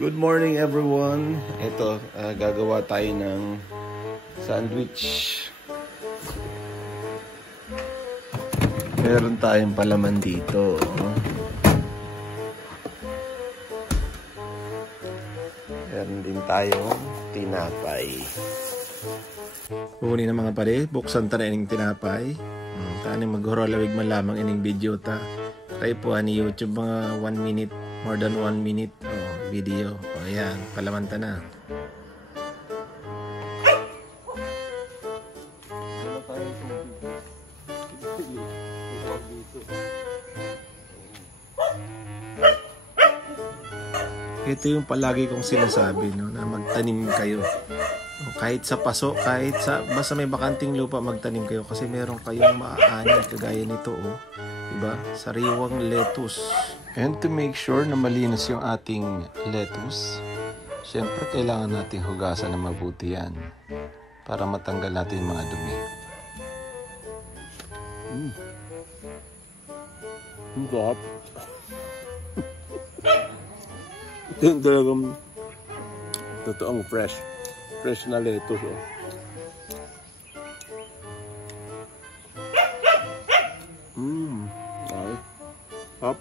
Good morning everyone. Ito, gagawa tayo ng sandwich. Meron tayong palaman dito. Meron din tayong tinapay. Kunin na mga pare, buksan ta na ining tinapay. Tani maghorolawig man lamang ining video ta. Try po ani YouTube mga 1 minute, more than 1 minute video. Ayan, palamanta na. Ito yung palagi kong sinasabi, no, na magtanim kayo. Kahit sa paso, kahit sa basta may bakanting lupa, magtanim kayo kasi meron kayong maaani kagaya nito, diba? Sariwang lettuce. And to make sure na malinis yung ating lettuce, syempre kailangan nating hugasan na mabuti yan para matanggal natin yung mga dumi. Ang sarap. Ito yung talagang totoong fresh na lettuce. Ay. Hop.